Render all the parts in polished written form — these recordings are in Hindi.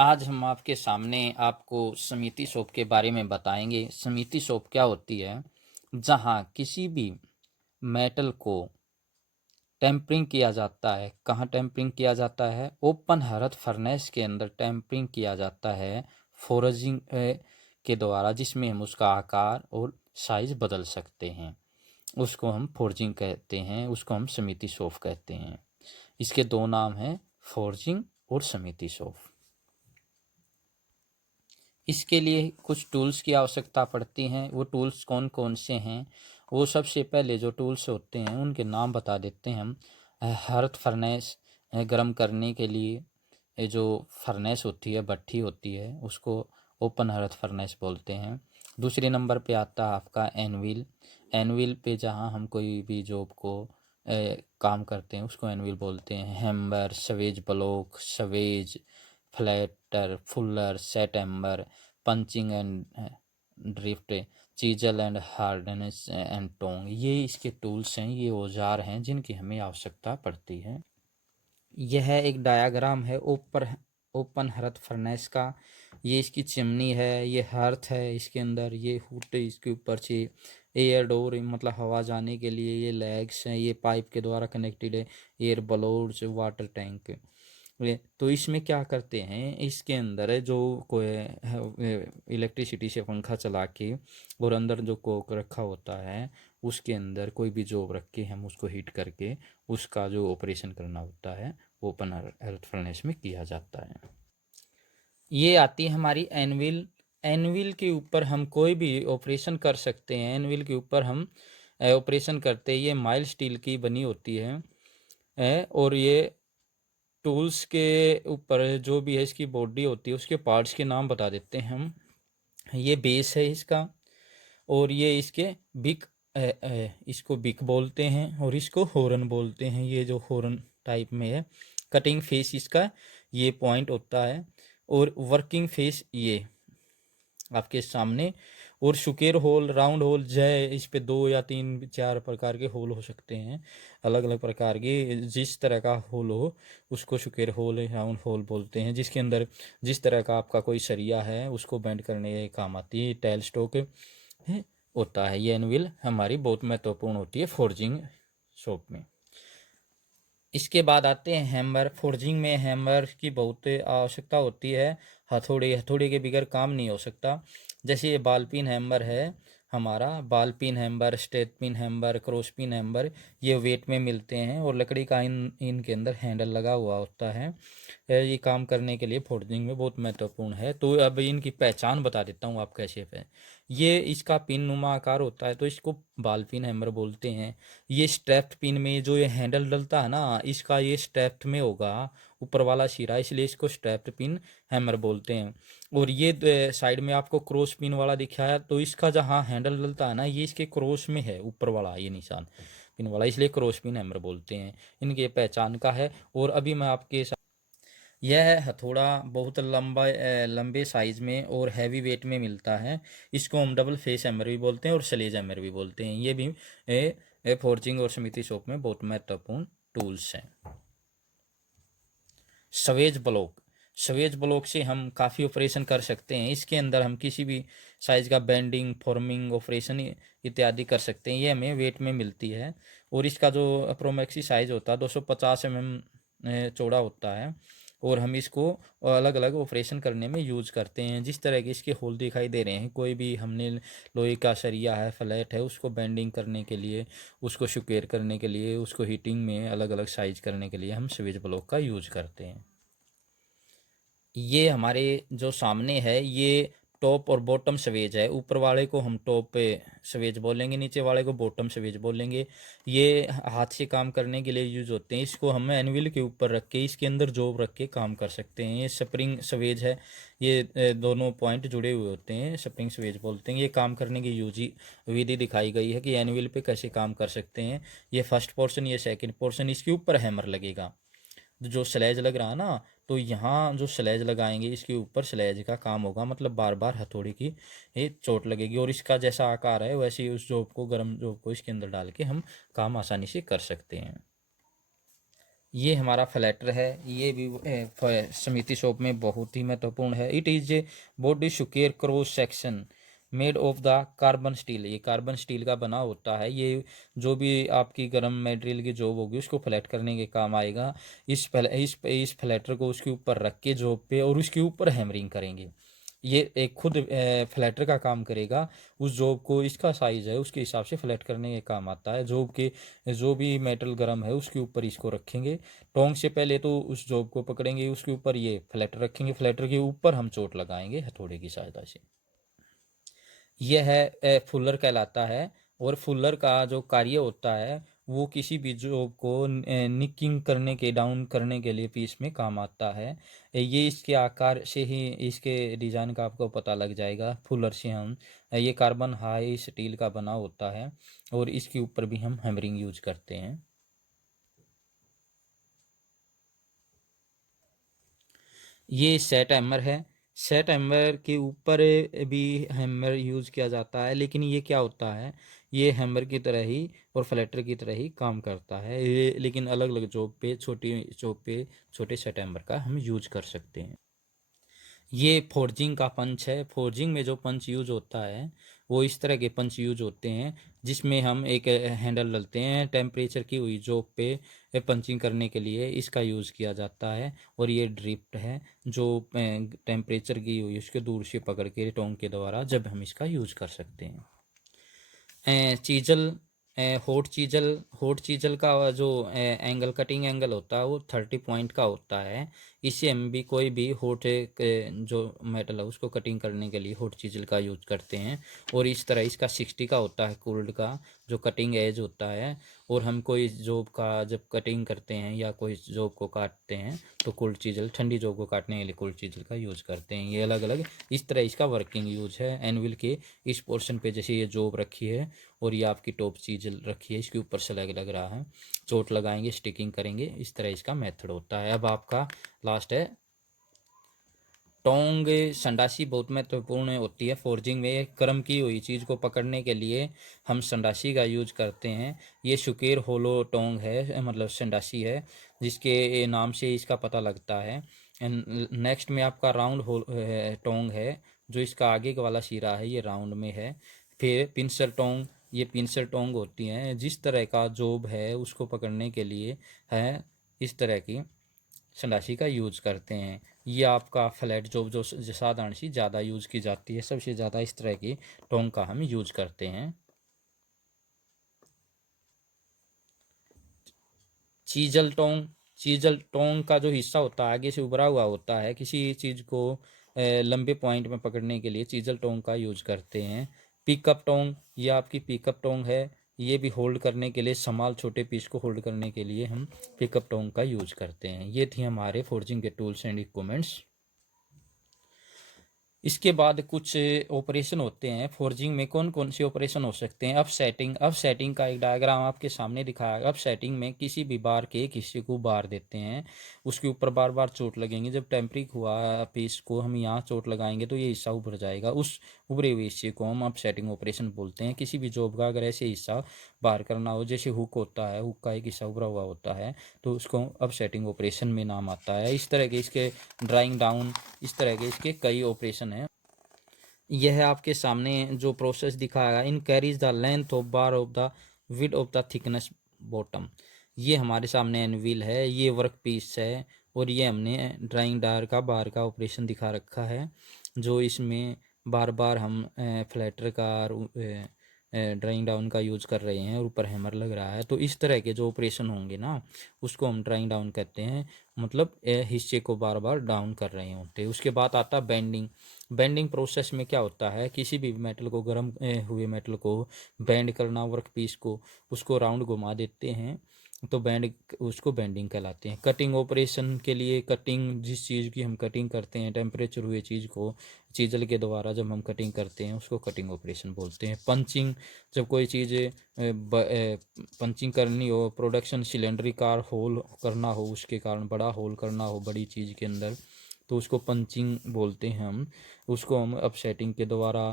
आज हम आपके सामने आपको समिति शॉप के बारे में बताएंगे। समिति शॉप क्या होती है? जहां किसी भी मेटल को टेम्परिंग किया जाता है। कहाँ टेम्परिंग किया जाता है? ओपन हर्थ फर्नेस के अंदर टेम्परिंग किया जाता है फोर्जिंग के द्वारा, जिसमें हम उसका आकार और साइज बदल सकते हैं। उसको हम फोर्जिंग कहते हैं, उसको हम समिति शॉप कहते हैं। इसके दो नाम हैं, फोर्जिंग और समिति शॉप। इसके लिए कुछ टूल्स की आवश्यकता पड़ती हैं। वो टूल्स कौन कौन से हैं? वो सबसे पहले जो टूल्स होते हैं उनके नाम बता देते हैं हम। हर्थ फर्नेस गर्म करने के लिए जो फर्नेस होती है, भट्ठी होती है, उसको ओपन हर्थ फर्नेस बोलते हैं। दूसरे नंबर पे आता है आपका एनविल। एनविल पे जहाँ हम कोई भी जॉब को काम करते हैं उसको एनविल बोलते हैं। Hammer, swage block, swage flatter, fuller, set ember, punching and drift, chisel and hardness and tong, ये इसके टूल्स हैं, ये औजार हैं जिनकी हमें आवश्यकता पड़ती है। यह एक डायाग्राम है ओपन हर्थ फर्नेस का। ये इसकी चिमनी है, ये हर्थ है, इसके अंदर ये हुड, इसके ऊपर से एयर डोर मतलब हवा जाने के लिए ये लेग्स हैं, ये पाइप के द्वारा कनेक्टेड है, एयर ब्लोअर्स, वाटर टैंक। तो इसमें क्या करते हैं, इसके अंदर जो कोई इलेक्ट्रिसिटी से पंखा चला के और अंदर जो कोक रखा होता है उसके अंदर कोई भी जॉब रख के हम उसको हीट करके उसका जो ऑपरेशन करना होता है ओपन अर्थ फर्नेस में किया जाता है। ये आती है हमारी एनविल। एनविल के ऊपर हम कोई भी ऑपरेशन कर सकते हैं। एनविल के ऊपर हम ऑपरेशन करते हैं। ये माइल्ड स्टील की बनी होती है और ये टूल्स के ऊपर जो भी है इसकी बॉडी होती है उसके पार्ट्स के नाम बता देते हैं हम। ये बेस है इसका, और ये इसके बिक इसको बिक बोलते हैं और इसको हॉर्न बोलते हैं। ये जो हॉर्न टाइप में है, कटिंग फेस इसका ये पॉइंट होता है, और वर्किंग फेस ये आपके सामने, और शुकेर होल, राउंड होल, जय, इस पे 2 या 3 4 प्रकार के होल हो सकते हैं, अलग अलग प्रकार के। जिस तरह का होल हो उसको शुकेर होल, राउंड होल बोलते हैं। जिसके अंदर जिस तरह का आपका कोई सरिया है उसको बेंड करने के काम आती है। टेल स्टॉक है होता है। ये एनविल हमारी बहुत महत्वपूर्ण होती है फोर्जिंग शॉप में। इसके बाद आते हैं हैमर। फोर्जिंग में हैमर की बहुत आवश्यकता होती है। हथौड़े के बगैर काम नहीं हो सकता। जैसे ये बाल पिन हैमर है हमारा, बाल pin hammer, straight pin hammer, cross pin hammer, ये वेट में मिलते हैं और लकड़ी का इनके अंदर हैंडल लगा हुआ होता है। ये काम करने के लिए फोर्जिंग में बहुत महत्वपूर्ण है। तो अब इनकी पहचान बता देता हूँ आप कैसे है। ये इसका पिन नुमा आकार होता है तो इसको बाल पिन हैमर बोलते हैं। ये स्ट्रैप्ड पिन में जो ये हैंडल डलता है ना, इसका ये स्ट्रैप्ड में होगा ऊपर वाला सिरा, इसलिए इसको स्ट्रैप्ड पिन हैमर बोलते हैं। और ये साइड में आपको क्रॉस पिन वाला दिखाया, तो इसका जहाँ हैंडल डलता है ना, ये इसके क्रॉस में है ऊपर वाला ये निशान पिन वाला, इसलिए क्रॉस पिन हैमर बोलते हैं। इनके पहचान का है। और अभी मैं आपके यह हथौड़ा बहुत लंबे साइज में और हैवी वेट में मिलता है। इसको हम डबल फेस हैमर भी बोलते हैं और स्लेज हैमर भी बोलते हैं। ये भी फोर्जिंग और समिति शॉप में बहुत महत्वपूर्ण टूल्स हैं। Suez block. सवेज ब्लॉक से हम काफ़ी ऑपरेशन कर सकते हैं। इसके अंदर हम किसी भी साइज का बेंडिंग, फॉर्मिंग ऑपरेशन इत्यादि कर सकते हैं। ये हमें वेट में मिलती है। और इसका जो अप्रोमैक्सी साइज होता है 250 mm चौड़ा होता है। और हम इसको अलग अलग ऑपरेशन करने में यूज करते हैं। जिस तरह के इसके होल दिखाई दे रहे हैं, कोई भी हमने लोहे का सरिया है, फ्लैट है, उसको बेंडिंग करने के लिए, उसको शुकेर करने के लिए, उसको हीटिंग में अलग अलग साइज करने के लिए हम स्विच ब्लॉक का यूज करते हैं। ये हमारे जो सामने है ये टॉप और बॉटम स्वेज है। ऊपर वाले को हम टॉप पे स्वेज बोलेंगे, नीचे वाले को बॉटम स्वेज बोलेंगे। ये हाथ से काम करने के लिए यूज होते हैं। इसको हम एनविल के ऊपर रख के इसके अंदर जॉब रख के काम कर सकते हैं। ये स्प्रिंग स्वेज है। ये दोनों पॉइंट जुड़े हुए होते हैं, स्प्रिंग स्वेज बोलते हैं। ये काम करने की यूज विधि दिखाई गई है कि एनविल पे कैसे काम कर सकते हैं। ये फर्स्ट पोर्शन, ये सेकेंड पोर्शन, इसके ऊपर हैमर लगेगा। जो स्लेज लग रहा है ना, तो यहाँ जो स्लेज लगाएंगे इसके ऊपर स्लेज का काम होगा, मतलब बार बार हथौड़ी की ये चोट लगेगी। और इसका जैसा आकार है वैसे ही उस जॉब को, गर्म जॉब को इसके अंदर डाल के हम काम आसानी से कर सकते हैं। ये हमारा फ्लैटर है, ये भी समिति शॉप में बहुत ही महत्वपूर्ण है। It is a body square cross section made of the carbon steel. ये कार्बन स्टील का बना होता है। ये जो भी आपकी गर्म मटेरियल की जॉब होगी उसको फ्लैट करने के काम आएगा। इस फ्लैटर को उसके ऊपर रख के जॉब पे और उसके ऊपर हैमरिंग करेंगे। ये एक खुद फ्लैटर का काम करेगा। उस जॉब को इसका साइज है उसके हिसाब से फ्लैट करने के काम आता है। जॉब के जो भी मेटल गर्म है उसके ऊपर इसको रखेंगे। टोंग से पहले तो उस जॉब को पकड़ेंगे, उसके ऊपर ये फ्लैटर रखेंगे, फ्लैटर के ऊपर हम चोट लगाएंगे हथौड़े की सहायता से। यह है फुलर कहलाता है। और फुलर का जो कार्य होता है वो किसी भी जॉब को निकिंग करने के, डाउन करने के लिए पीस में काम आता है। ये इसके आकार से ही इसके डिज़ाइन का आपको पता लग जाएगा। फुलर से हम ये कार्बन हाई स्टील का बना होता है और इसके ऊपर भी हम हैमरिंग यूज करते हैं। ये सेट हैमर है। सेट हैमर के ऊपर भी हैमर यूज़ किया जाता है, लेकिन ये क्या होता है, ये हैमर की तरह ही और फ्लैटर की तरह ही काम करता है ये, लेकिन अलग अलग जॉब पे, छोटी जॉब पे छोटे सेट हैमर का हम यूज कर सकते हैं। ये फोर्जिंग का पंच है। फोर्जिंग में जो पंच यूज होता है वो इस तरह के पंच यूज होते हैं जिसमें हम एक हैंडल डालते हैं। टेम्परेचर की हुई जॉब पे पंचिंग करने के लिए इसका यूज़ किया जाता है। और ये ड्रिफ्ट है जो टेम्परेचर की हुई उसके दूर से पकड़ के टोंग के द्वारा जब हम इसका यूज़ कर सकते हैं। चीजल, होट चीजल का जो एंगल, कटिंग एंगल होता है वो 30 पॉइंट का होता है। इससे हम भी कोई भी होट जो मेटल है उसको कटिंग करने के लिए होट चीजल का यूज करते हैं। और इस तरह इसका 60 का होता है कुल्ड का जो कटिंग एज होता है। और हम कोई जॉब का जब कटिंग करते हैं या कोई जॉब को काटते हैं तो कुल्ड चीजल, ठंडी जॉब को काटने के लिए कुल्ड चीजल का यूज़ करते हैं। ये अलग अलग इस तरह इसका वर्किंग यूज है। एनविल के इस पोर्शन पे जैसे ये जॉब रखी है और ये आपकी टॉप चीज रखी है, इसके ऊपर से लग रहा है, चोट लगाएंगे, स्टिकिंग करेंगे, इस तरह इसका मेथड होता है। अब आपका लास्ट है टोंग। संडासी बहुत महत्वपूर्ण होती है फोर्जिंग में। गर्म की हुई चीज़ को पकड़ने के लिए हम संडासी का यूज करते हैं। ये सुकेर होलो टोंग है, मतलब संडासी है, जिसके नाम से इसका पता लगता है। नेक्स्ट में आपका राउंड होल टोंग है, जो इसका आगे का वाला सिरा है ये राउंड में है। फिर पिंसर टोंग, ये पिंसर टोंग होती हैं जिस तरह का जॉब है उसको पकड़ने के लिए है, इस तरह की संडासी का यूज करते हैं। ये आपका फ्लैट जॉब जो साधारण सी ज़्यादा यूज की जाती है, सबसे ज़्यादा इस तरह की टोंग का हम यूज करते हैं। चीजल टोंग, चीजल टोंग का जो हिस्सा होता है आगे से उभरा हुआ होता है, किसी चीज़ को लंबे पॉइंट में पकड़ने के लिए चीजल टोंग का यूज करते हैं। पिकअप टोंग, ये आपकी पिकअप टोंग है। ये भी होल्ड करने के लिए, समाल छोटे पीस को होल्ड करने के लिए हम पिकअप टोंग का यूज करते हैं। ये थी हमारे फोर्जिंग के टूल्स एंड इक्विपमेंट्स। इसके बाद कुछ ऑपरेशन होते हैं फोर्जिंग में। कौन कौन से ऑपरेशन हो सकते हैं? अब सेटिंग का एक डायग्राम आपके सामने दिखाया। अब सेटिंग में किसी भी बार के एक हिस्से को बार देते हैं, उसके ऊपर बार बार चोट लगेंगे। जब टेम्परिंग हुआ पीस को हम यहाँ चोट लगाएंगे तो ये हिस्सा उभर जाएगा। उस उभरे हुए हिस्से को हम अब सेटिंग ऑपरेशन बोलते हैं। किसी भी जॉब का अगर ऐसे हिस्सा बार करना हो, जैसे हुक होता है, हुक का एक हिस्सा उभरा हुआ होता है, तो उसको अब सेटिंग ऑपरेशन में नाम आता है। इस तरह के इसके ड्राइंग डाउन, इस तरह के इसके कई ऑपरेशन हैं। यह आपके सामने जो प्रोसेस दिखाया, in carries the length of bar of the width of the thickness bottom. ये हमारे सामने एनविल है, ये वर्क पीस है और ये हमने ड्राइंग डार का बार का ऑपरेशन दिखा रखा है, जो इसमें बार बार हम फ्लैटर का ड्राइंग डाउन का यूज़ कर रहे हैं और ऊपर हैमर लग रहा है। तो इस तरह के जो ऑपरेशन होंगे ना उसको हम ड्राइंग डाउन कहते हैं, मतलब हिस्से को बार बार डाउन कर रहे होते हैं। उसके बाद आता है बेंडिंग। बेंडिंग प्रोसेस में क्या होता है, किसी भी मेटल को, गर्म हुए मेटल को बेंड करना, वर्क पीस को उसको राउंड घुमा देते हैं, तो बैंड, उसको बेंडिंग कहलाते हैं। कटिंग ऑपरेशन के लिए, कटिंग जिस चीज़ की हम कटिंग करते हैं, टेम्परेचर हुए चीज़ को चीजल के द्वारा जब हम कटिंग करते हैं उसको कटिंग ऑपरेशन बोलते हैं। पंचिंग, जब कोई चीज़ पंचिंग करनी हो, प्रोडक्शन सिलेंडरिकार होल करना हो, उसके कारण बड़ा होल करना हो बड़ी चीज़ के अंदर, तो उसको पंचिंग बोलते हैं हम। उसको हम अब सेटिंग के द्वारा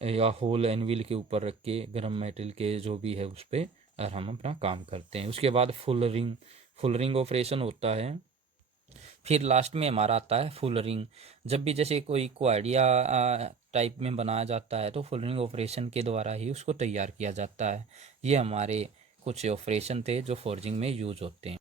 या होल एनविल के ऊपर रख के गर्म मेटल के जो भी है उस पर और हम अपना काम करते हैं। उसके बाद फुलरिंग, फुलरिंग ऑपरेशन होता है। फिर लास्ट में हमारा आता है फुलरिंग। जब भी जैसे कोई क्वाड्रिया टाइप में बनाया जाता है तो फुलरिंग ऑपरेशन के द्वारा ही उसको तैयार किया जाता है। ये हमारे कुछ ऑपरेशन थे जो फोर्जिंग में यूज होते हैं।